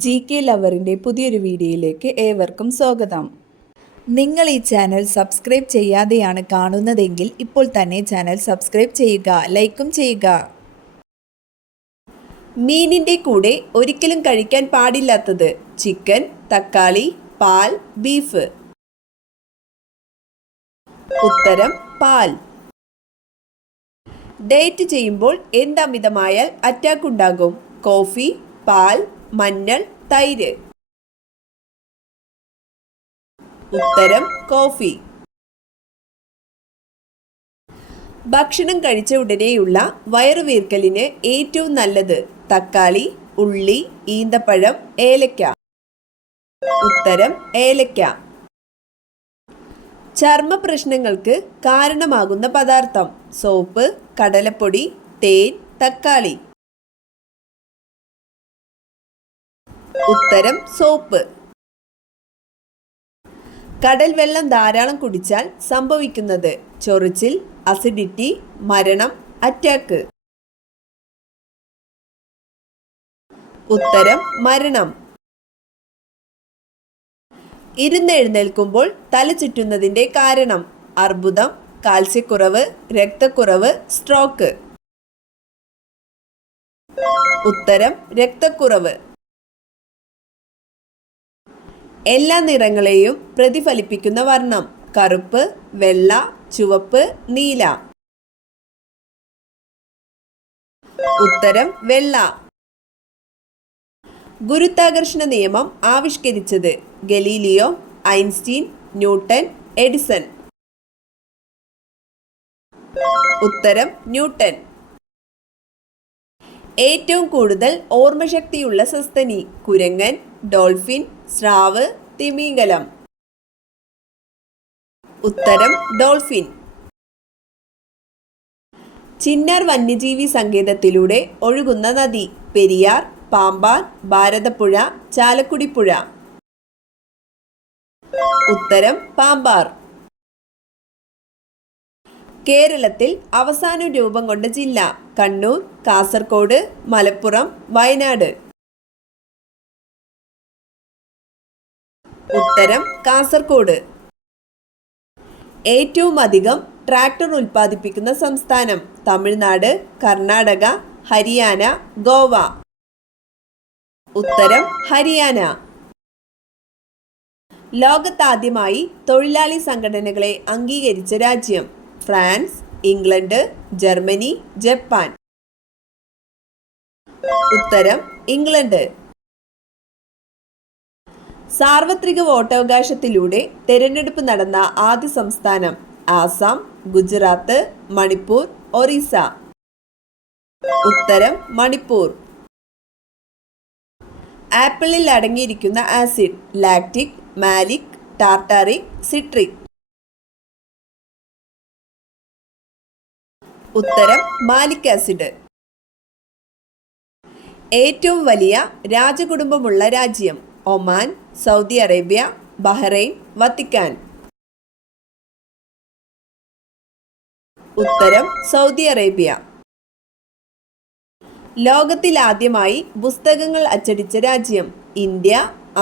GK ലവറിൻ്റെ പുതിയൊരു വീഡിയോയിലേക്ക് ഏവർക്കും സ്വാഗതം. നിങ്ങൾ ഈ ചാനൽ സബ്സ്ക്രൈബ് ചെയ്യാതെയാണ് കാണുന്നതെങ്കിൽ ഇപ്പോൾ തന്നെ ചാനൽ സബ്സ്ക്രൈബ് ചെയ്യുക, ലൈക്കും ചെയ്യുക. മീനിൻ്റെ കൂടെ ഒരിക്കലും കഴിക്കാൻ പാടില്ലാത്തത് ചിക്കൻ, തക്കാളി, പാൽ, ബീഫ്. ഉത്തരം പാൽ. ഡയറ്റ് ചെയ്യുമ്പോൾ എന്ത് അമിതമായാൽ അറ്റാക്ക് ഉണ്ടാകും? കോഫി, പാൽ, മഞ്ഞൾ, തൈര്. ഉത്തരം കോഫി. ഭക്ഷണം കഴിച്ച ഉടനെയുള്ള വയറുവീർക്കലിന് ഏറ്റവും നല്ലത് തക്കാളി, ഉള്ളി, ഈന്തപ്പഴം, ഏലക്ക. ഉത്തരം ഏലക്ക. ചർമ്മ പ്രശ്നങ്ങൾക്ക് കാരണമാകുന്ന പദാർത്ഥം സോപ്പ്, കടലപ്പൊടി, തേൻ, തക്കാളി. ഉത്തരം സോപ്പ്. കടൽ വെള്ളം ധാരാളം കുടിച്ചാൽ സംഭവിക്കുന്നത് ചൊറിച്ചിൽ, അസിഡിറ്റി, മരണം, അറ്റാക്ക്. ഉത്തരം മരണം. ഇരുന്നെഴുന്നേൽക്കുമ്പോൾ തല ചുറ്റുന്നതിൻ്റെ കാരണം അർബുദം, കാൽസ്യക്കുറവ്, രക്തക്കുറവ്, സ്ട്രോക്ക്. ഉത്തരം രക്തക്കുറവ്. എല്ലാ നിറങ്ങളെയും പ്രതിഫലിപ്പിക്കുന്ന വർണ്ണം കറുപ്പ്, വെള്ള, ചുവപ്പ്, നീല. ഉത്തരം വെള്ള. ഗുരുത്വാകർഷണ നിയമം ആവിഷ്കരിച്ചത് ഗലീലിയോ, ഐൻസ്റ്റീൻ, ന്യൂട്ടൺ, എഡിസൺ. ഉത്തരം ന്യൂട്ടൺ. ഏറ്റവും കൂടുതൽ ഓർമ്മശക്തിയുള്ള സസ്തനി കുരങ്ങൻ, ഡോൾഫിൻ, സ്രാവ്, തിമിംഗലം. ഉത്തരം ഡോൾഫിൻ. ചിന്നാർ വന്യജീവി സങ്കേതത്തിലൂടെ ഒഴുകുന്ന നദി പെരിയാർ, പാമ്പാർ, ഭാരതപ്പുഴ, ചാലക്കുടിപ്പുഴ. ഉത്തരം പാമ്പാർ. കേരളത്തിൽ അവസാനം രൂപം കൊണ്ട ജില്ല കണ്ണൂർ, കാസർഗോഡ്, മലപ്പുറം, വയനാട്. ഉത്തരം കാസർഗോഡ്. ഏറ്റവും അധികം ട്രാക്ടർ ഉൽപ്പാദിപ്പിക്കുന്ന സംസ്ഥാനം തമിഴ്നാട്, കർണാടക, ഹരിയാന, ഗോവ. ഉത്തരം ഹരിയാന. ലോകത്താദ്യമായി തൊഴിലാളി സംഘടനകളെ അംഗീകരിച്ച രാജ്യം ഫ്രാൻസ്, ഇംഗ്ലണ്ട്, ജർമ്മനി, ജപ്പാൻ. ഉത്തരം ഇംഗ്ലണ്ട്. സാർവത്രിക വോട്ടവകാശത്തിലൂടെ തെരഞ്ഞെടുപ്പ് നടന്ന ആദ്യ സംസ്ഥാനം ആസാം, ഗുജറാത്ത്, മണിപ്പൂർ, ഒറീസ. ഉത്തരം മണിപ്പൂർ. ആപ്പിളിൽ അടങ്ങിയിരിക്കുന്ന acid lactic, malic, tartaric, citric. ഉത്തരം മാലിക് ആസിഡ്. ഏറ്റവും വലിയ രാജകുടുംബമുള്ള രാജ്യം Oman, Saudi Arabia, Bahrain, Vatican. ഉത്തരം സൗദി അറേബ്യ. ലോകത്തിൽ ആദ്യമായി പുസ്തകങ്ങൾ അച്ചടിച്ച രാജ്യം ഇന്ത്യ,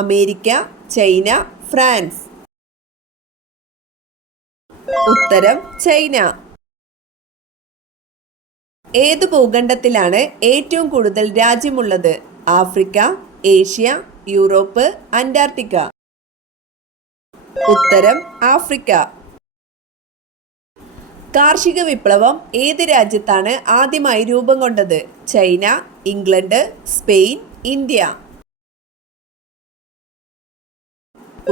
അമേരിക്ക, ചൈന, ഫ്രാൻസ്. ഉത്തരം ചൈന. ഏത് ഭൂഖണ്ഡത്തിലാണ് ഏറ്റവും കൂടുതൽ രാജ്യമുള്ളത്? Africa, Asia, Europe, Antarctica. ഉത്തരം ആഫ്രിക്ക. കാർഷിക വിപ്ലവം ഏത് രാജ്യത്താണ് ആദ്യമായി രൂപം കൊണ്ടത്? China, England, Spain, India.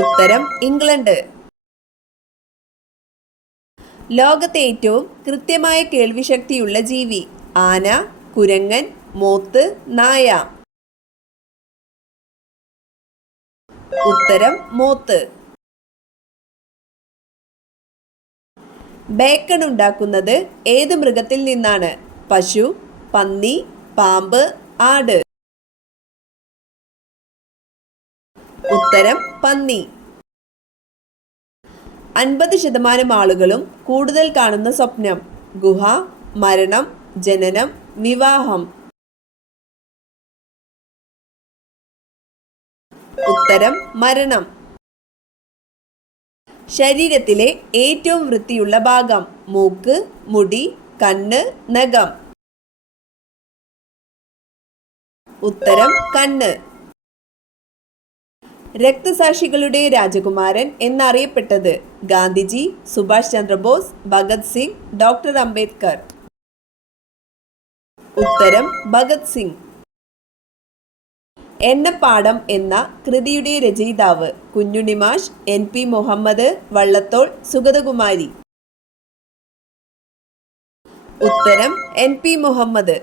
ഉത്തരം ഇംഗ്ലണ്ട്. ലോകത്തെ ഏറ്റവും കൃത്യമായ കേൾവിശക്തിയുള്ള ജീവി ആന, കുരങ്ങൻ, മോത്ത്, നായ. ഉത്തരം മോത്ത്. ബേക്കൺ ഉണ്ടാക്കുന്നത് ഏത് മൃഗത്തിൽ നിന്നാണ്? പശു, പന്നി, പാമ്പ്, ആട്. ഉത്തരം പന്നി. 50% ആളുകളും കൂടുതൽ കാണുന്ന സ്വപ്നം ഗുഹ, മരണം, ജനനം, വിവാഹം. ഉത്തരം മരണം. ശരീരത്തിലെ ഏറ്റവും വൃത്തിയുള്ള ഭാഗം മൂക്ക്, മുടി, കണ്ണ്, നഖം. ഉത്തരം കണ്ണ്. രക്തസാക്ഷികളുടെ രാജകുമാരൻ എന്നറിയപ്പെട്ടത് ഗാന്ധിജി, സുഭാഷ് ചന്ദ്രബോസ്, ഭഗത് സിംഗ്, ഡോക്ടർ അംബേദ്കർ. ഉത്തരം ഭഗത് സിംഗ്. എണ്ണപ്പാടം എന്ന കൃതിയുടെ രചയിതാവ് കുഞ്ഞുണ്ണിമാഷ്, NP മുഹമ്മദ്, വള്ളത്തോൾ, സുഗതകുമാരി. ഉത്തരം NP മുഹമ്മദ്.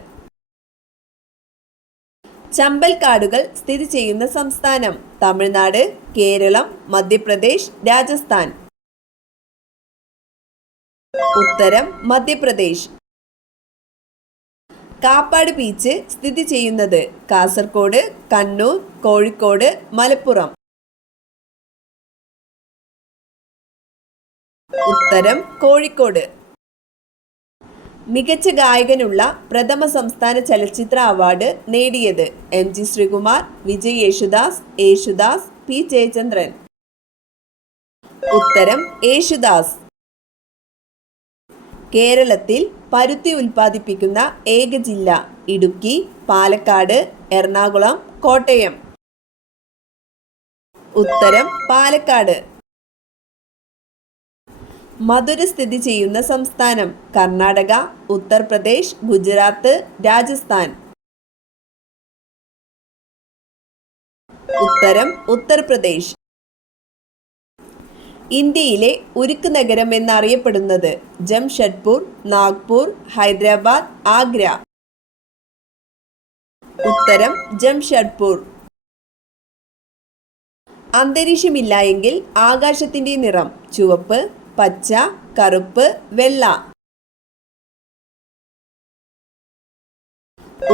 ചമ്പൽക്കാടുകൾ സ്ഥിതി ചെയ്യുന്ന സംസ്ഥാനം തമിഴ്നാട്, കേരളം, മധ്യപ്രദേശ്, രാജസ്ഥാൻ. ഉത്തരം മധ്യപ്രദേശ്. കാപ്പാട് ബീച്ച് സ്ഥിതി ചെയ്യുന്നത് കാസർഗോഡ്, കണ്ണൂർ, കോഴിക്കോട്, മലപ്പുറം. ഉത്തരം കോഴിക്കോട്. മികച്ച ഗായകനുള്ള പ്രഥമ സംസ്ഥാന ചലച്ചിത്ര അവാർഡ് നേടിയത് MG ശ്രീകുമാർ, വിജയ് യേശുദാസ്, P ജയചന്ദ്രൻ. ഉത്തരം യേശുദാസ്. കേരളത്തിൽ പരുത്തി ഉൽപ്പാദിപ്പിക്കുന്ന ഏക ജില്ല ഇടുക്കി, പാലക്കാട്, എറണാകുളം, കോട്ടയം. ഉത്തരം പാലക്കാട്. മധുര സ്ഥിതി ചെയ്യുന്ന സംസ്ഥാനം കർണാടക, ഉത്തർപ്രദേശ്, ഗുജറാത്ത്, രാജസ്ഥാൻ. ഉത്തരം ഉത്തർപ്രദേശ്. ഇന്ത്യയിലെ ഉരുക്ക് നഗരം എന്നറിയപ്പെടുന്നത് ജംഷഡ്പൂർ, നാഗ്പൂർ, ഹൈദരാബാദ്, ആഗ്ര. ഉത്തരം ജംഷഡ്പൂർ. അന്തരീക്ഷമില്ല എങ്കിൽ ആകാശത്തിന്റെ നിറം ചുവപ്പ്, പച്ച, കറുപ്പ്, വെള്ള.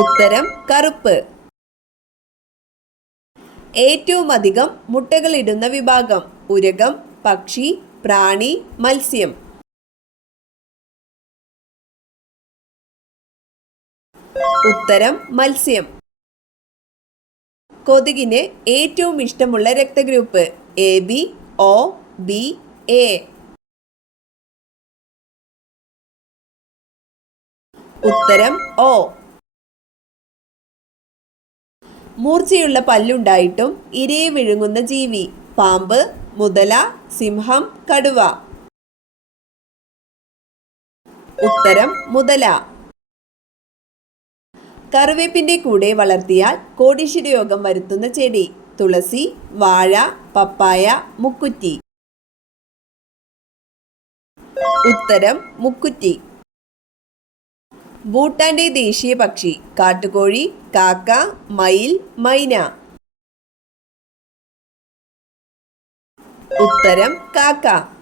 ഉത്തരം കറുപ്പ്. ഏറ്റവും അധികം മുട്ടകൾ ഇടുന്ന വിഭാഗം ഉരഗം, പക്ഷി, പ്രാണി, മത്സ്യം. ഉത്തരം മത്സ്യം. കൊതുകിന് ഏറ്റവും ഇഷ്ടമുള്ള രക്തഗ്രൂപ്പ് AB, O, B, A. ഉത്തരം O. മൂർച്ചയുള്ള പല്ലുണ്ടായിട്ടും ഇരയെ വിഴുങ്ങുന്ന ജീവി പാമ്പ്, മുതല, സിംഹം, കടുവ. ഉത്തരം മുതല. കറിവേപ്പിന്റെ കൂടെ വളർത്തിയാൽ കോടീശ്വര യോഗം വരുത്തുന്ന ചെടി തുളസി, വാഴ, പപ്പായ, മുക്കുറ്റി. ഉത്തരം മുക്കുറ്റി. ഭൂട്ടാന്റെ ദേശീയ പക്ഷി കാട്ടുകോഴി, കാക്ക, മയിൽ, മൈന. ഉത്തരം കാക്ക.